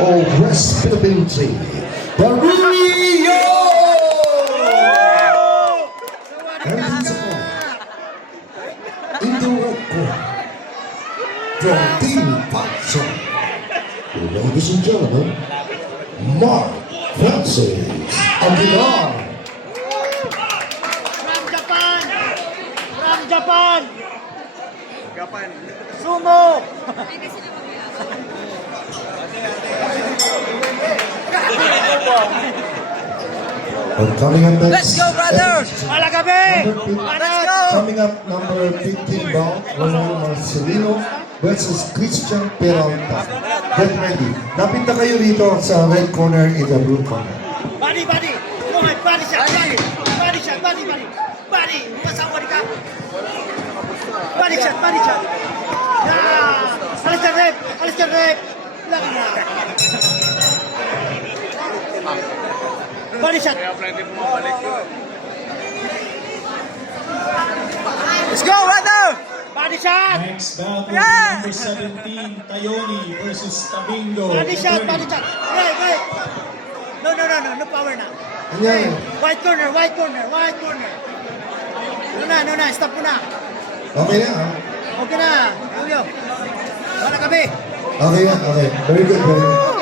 of West Philippine Sea, Barrio! And he's in the red corner, from Team Patso, ladies and gentlemen, Mark Francis Aguilar. From Japan! From Japan! Sumo! And coming up next, Let's go, brother! Malagabi! Let's go! coming up number 15 bout, Ronald Marcelino versus Christian Peralta. Get ready. Lapit na kayo dito sa red corner in the blue corner. Body, body! Go ahead, body shot, body! Body shot, body, body! Body! Masama ka! Body shot, body shot! Yeah! Alis ka rep! Alis ka rep! Lang na! Body shot! Let's go, brother! Body shot! Next battle, Yeah! number 17, Tayoni versus Tabingo. Body shot, body shot! Right, right! No power na. Ano yan? White corner, white corner, white corner. No na, stop mo na. Okay na, ha? Okay na, Julio. Malagabi. Okay na, okay. Very good, very good.